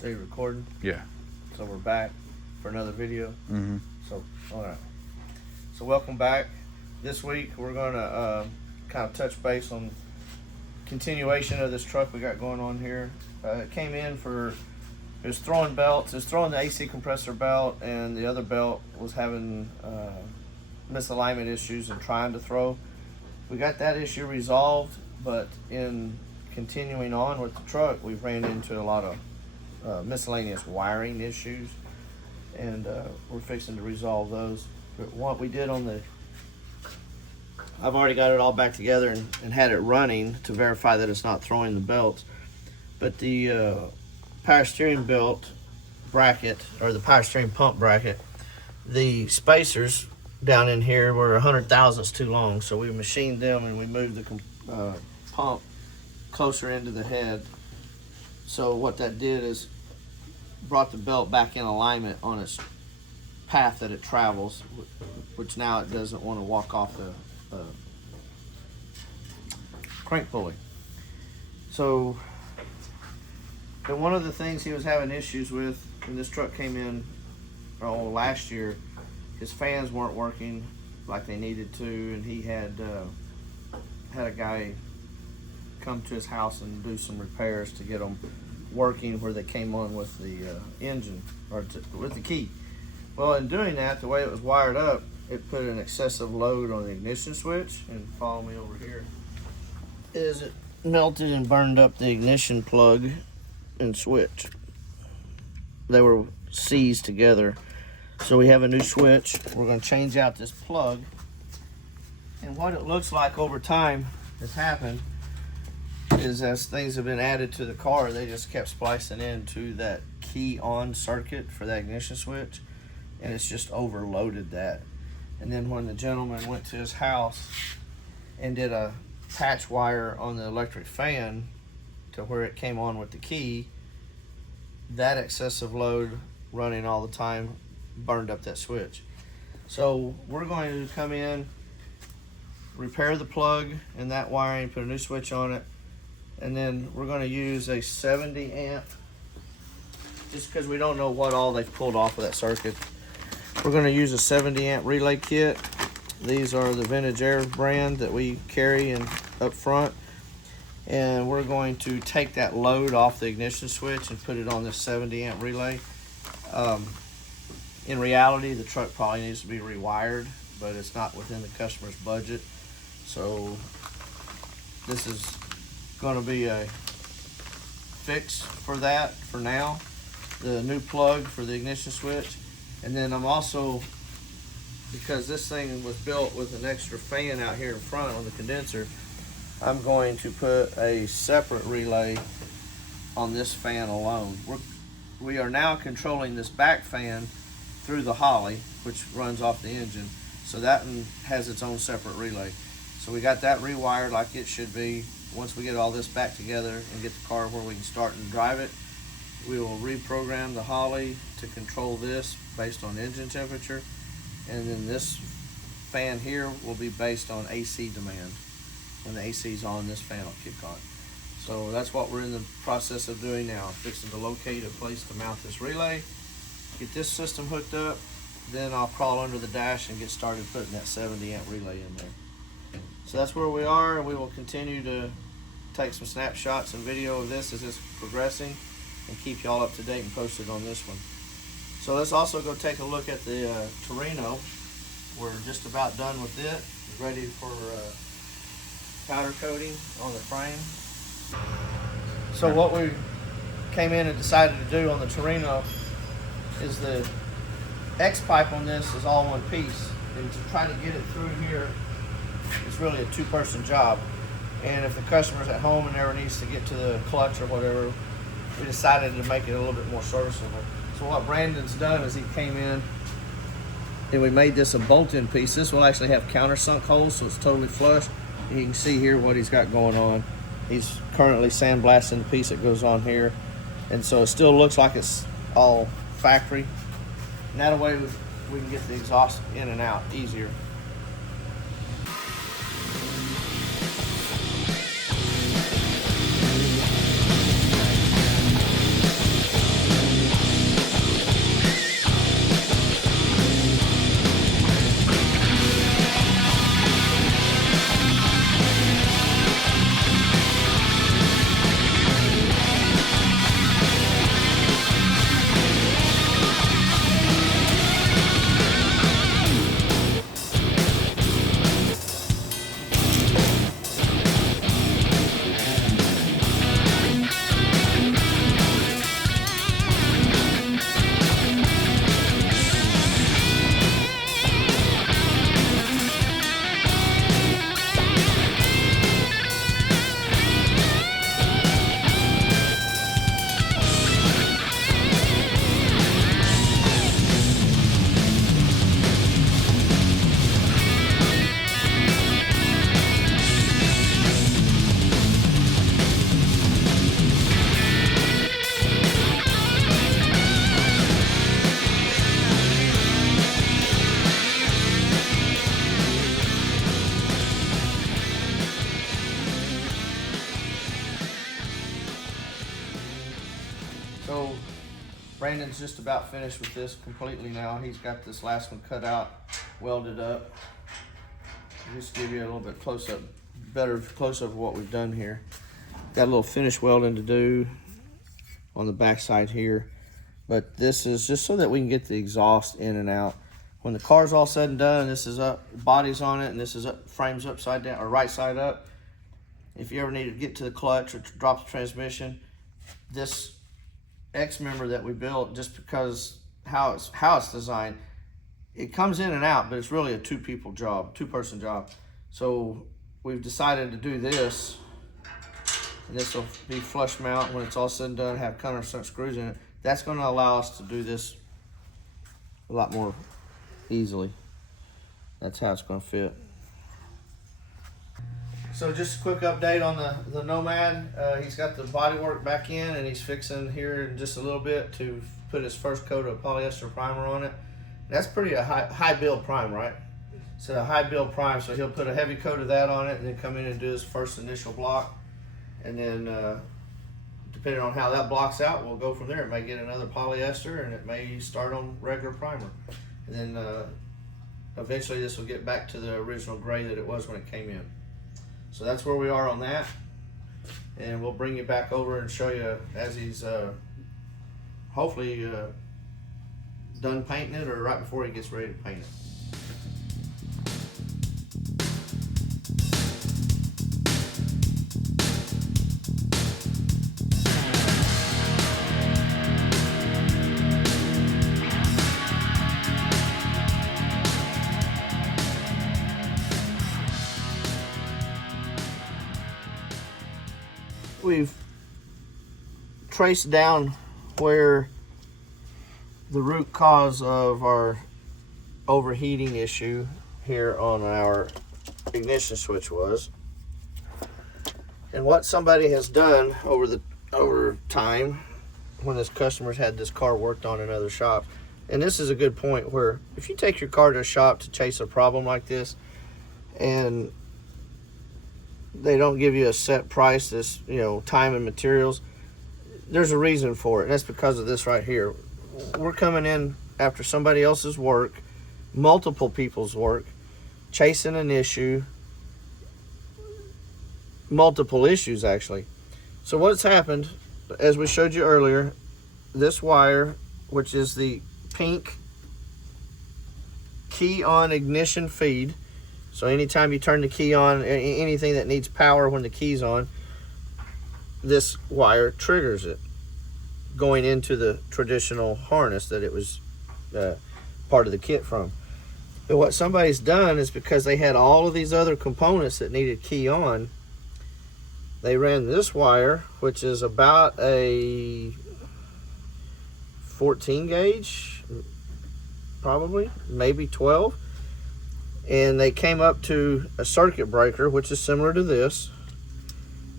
They recording? Yeah. So we're back for another video. Mm-hmm. So, all right. So welcome back. This week we're going to kind of touch base on continuation of this truck we got going on here. It came in for, it was throwing belts. It was throwing the AC compressor belt, and the other belt was having misalignment issues and trying to throw. We got that issue resolved, but in continuing on with the truck, we've ran into a lot of miscellaneous wiring issues, and we're fixing to resolve those. But what we did on the, I've already got it all back together and had it running to verify that it's not throwing the belts. But the power steering belt bracket, or the power steering pump bracket, the spacers down in here were 100 thousandths too long, so we machined them and we moved the pump closer into the head. So what that did is brought the belt back in alignment on its path that it travels, which now it doesn't want to walk off the crank pulley. So, and one of the things he was having issues with when this truck came in last year, his fans weren't working like they needed to, and he had a guy come to his house and do some repairs to get them working where they came on with the engine, or with the key. Well, in doing that, the way it was wired up, it put an excessive load on the ignition switch, and follow me over here, is it melted and burned up the ignition plug and switch. They were seized together. So we have a new switch. We're going to change out this plug. And what it looks like over time has happened is, as things have been added to the car, they just kept splicing into that key on circuit for that ignition switch, and it's just overloaded that. And then when the gentleman went to his house and did a patch wire on the electric fan to where it came on with the key, that excessive load running all the time burned up that switch. So we're going to come in, repair the plug and that wiring, put a new switch on it, and then we're going to use a 70 amp, just because we don't know what all they've pulled off of that circuit. We're going to use a 70 amp relay kit. These are the Vintage Air brand that we carry in up front, and we're going to take that load off the ignition switch and put it on this 70 amp relay. In reality, the truck probably needs to be rewired, but it's not within the customer's budget. So this is going to be a fix for that for now. The new plug for the ignition switch. And then I'm also, because this thing was built with an extra fan out here in front on the condenser, I'm going to put a separate relay on this fan alone. We are now controlling this back fan through the Holley, which runs off the engine. So that one has its own separate relay. So we got that rewired like it should be. Once we get all this back together and get the car where we can start and drive it, we will reprogram the Holley to control this based on engine temperature. And then this fan here will be based on AC demand. When the AC is on, this fan will kick on. So that's what we're in the process of doing now, fixing to locate a place to mount this relay, get this system hooked up, then I'll crawl under the dash and get started putting that 70 amp relay in there. So that's where we are, and we will continue to take some snapshots and video of this as it's progressing and keep y'all up to date and posted on this one. So let's also go take a look at the Torino. We're just about done with it, ready for powder coating on the frame. So what we came in and decided to do on the Torino is the X-pipe on this is all one piece, and to try to get it through here, it's really a two-person job. And if the customer's at home and never needs to get to the clutch or whatever, we decided to make it a little bit more serviceable. So what Brandon's done is he came in and we made this a bolt-in piece. This will actually have countersunk holes, so it's totally flush. And you can see here what he's got going on. He's currently sandblasting the piece that goes on here. And so it still looks like it's all factory. And that way we can get the exhaust in and out easier. So Brandon's just about finished with this completely now. He's got this last one cut out, welded up. Just give you a little bit close-up, better close-up of what we've done here. Got a little finish welding to do on the back side here. But this is just so that we can get the exhaust in and out. When the car's all said and done, this is up, body's on it, and this is up, frames upside down, or right side up. If you ever need to get to the clutch or drop the transmission, this X member that we built, just because how it's designed, it comes in and out, but it's really a two-person job. So we've decided to do this, and this will be flush mount when it's all said and done, have countersunk screws in it. That's going to allow us to do this a lot more easily. That's how it's going to fit. So just a quick update on the Nomad. He's got the bodywork back in, and he's fixing here in just a little bit to put his first coat of polyester primer on it. That's pretty a high build prime, right? So a high build prime, so he'll put a heavy coat of that on it and then come in and do his first initial block. And then depending on how that blocks out, we'll go from there. It may get another polyester, and it may start on regular primer. And then eventually this will get back to the original gray that it was when it came in. So that's where we are on that. And we'll bring you back over and show you as he's hopefully done painting it, or right before he gets ready to paint it. We've traced down where the root cause of our overheating issue here on our ignition switch was. And what somebody has done over time, when this customer's had this car worked on in other shops, and this is a good point, where if you take your car to a shop to chase a problem like this, and they don't give you a set price, this, you know, time and materials, there's a reason for it, and that's because of this right here. We're coming in after somebody else's work, multiple people's work, chasing an issue, multiple issues actually. So what's happened, as we showed you earlier, this wire, which is the pink key on ignition feed, so anytime you turn the key on, anything that needs power when the key's on, this wire triggers it, going into the traditional harness that it was part of the kit from. But what somebody's done is, because they had all of these other components that needed key on, they ran this wire, which is about a 14 gauge, probably, maybe 12. And they came up to a circuit breaker, which is similar to this.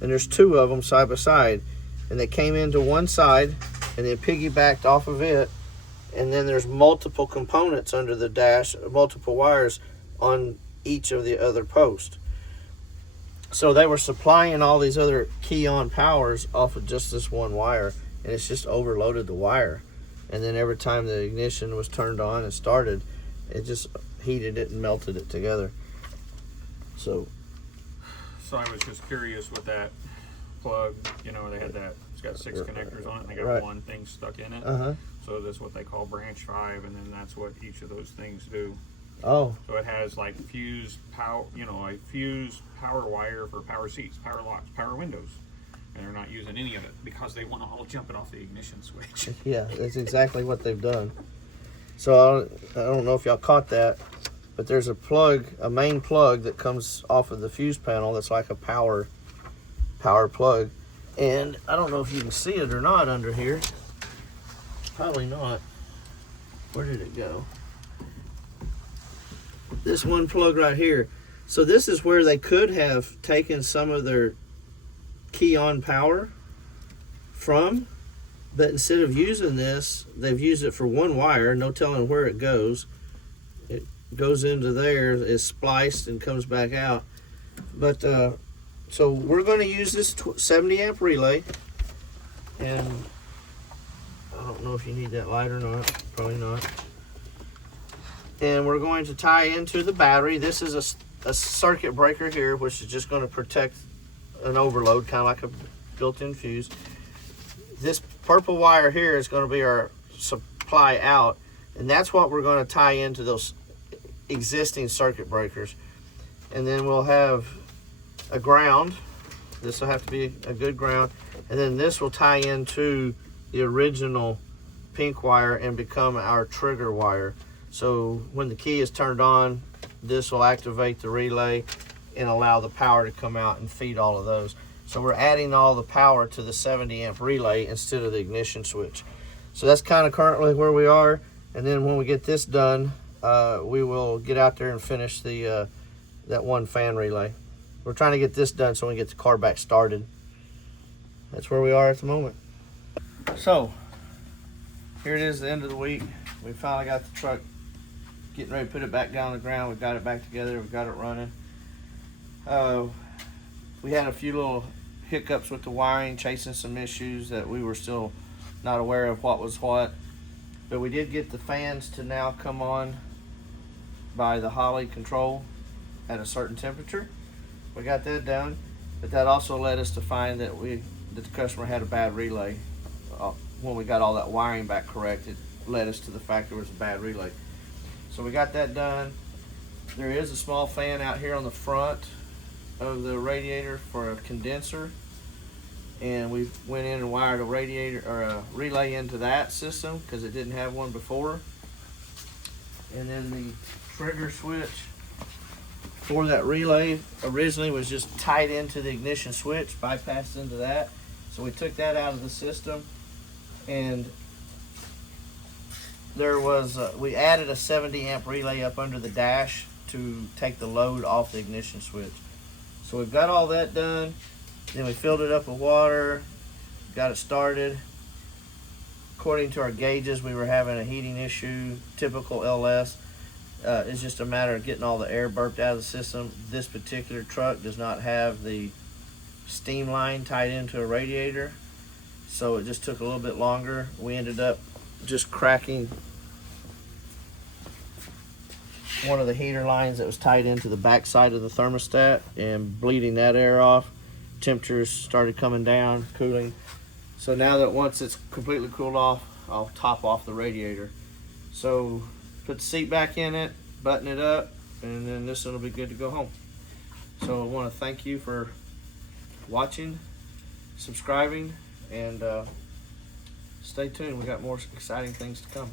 And there's two of them side by side. And they came into one side and then piggybacked off of it. And then there's multiple components under the dash, multiple wires on each of the other posts. So they were supplying all these other key-on powers off of just this one wire, and it's just overloaded the wire. And then every time the ignition was turned on and started, it just heated it and melted it together. So I was just curious with that plug, you know, they had that, it's got 6 connectors on it, and they got right. one thing stuck in it. So that's what they call branch 5, and then that's what each of those things do. Oh. So it has like fused power, you know, a fused power wire for power seats, power locks, power windows. And they're not using any of it because they want to all jump it off the ignition switch. Yeah, that's exactly what they've done. So I don't know if y'all caught that, but there's a plug, a main plug that comes off of the fuse panel that's like a power plug. And I don't know if you can see it or not under here. Probably not. Where did it go? This one plug right here. So this is where they could have taken some of their key-on power from, but instead of using this, they've used it for one wire, no telling where it goes. It goes into there, is spliced, and comes back out. But so we're going to use this 70 amp relay, and don't know if you need that light or not. Probably not. And we're going to tie into the battery. This is a circuit breaker here, which is just going to protect an overload, kind of like a built-in fuse. This purple wire here is going to be our supply out, and that's what we're going to tie into those existing circuit breakers. And then we'll have a ground. This will have to be a good ground, and then this will tie into the original pink wire and become our trigger wire. So when the key is turned on, this will activate the relay and allow the power to come out and feed all of those. So we're adding all the power to the 70 amp relay instead of the ignition switch. So that's kind of currently where we are. And then when we get this done, we will get out there and finish the that one fan relay. We're trying to get this done so we can get the car back started. That's where we are at the moment. So here it is, the end of the week. We finally got the truck getting ready to put it back down on the ground. We got it back together. We got it running. We had a few little hiccups with the wiring, chasing some issues that we were still not aware of what was what. But we did get the fans to now come on by the Holley control at a certain temperature. We got that done, but that also led us to find that the customer had a bad relay. When we got all that wiring back correct, it led us to the fact there was a bad relay. So we got that done. There is a small fan out here on the front of the radiator for a condenser, and we went in and wired a radiator or a relay into that system because it didn't have one before. And then the trigger switch for that relay originally was just tied into the ignition switch, bypassed into that. So we took that out of the system, and there was we added a 70 amp relay up under the dash to take the load off the ignition switch. So we've got all that done. Then we filled it up with water, got it started. According to our gauges, we were having a heating issue, typical LS. It's just a matter of getting all the air burped out of the system. This particular truck does not have the steam line tied into a radiator, so it just took a little bit longer. We ended up just cracking one of the heater lines that was tied into the back side of the thermostat and bleeding that air off. Temperatures started coming down, cooling. So now that once it's completely cooled off, I'll top off the radiator. So put the seat back in it, button it up, and then this one will be good to go home. So I want to thank you for watching, subscribing, and stay tuned. We got more exciting things to come.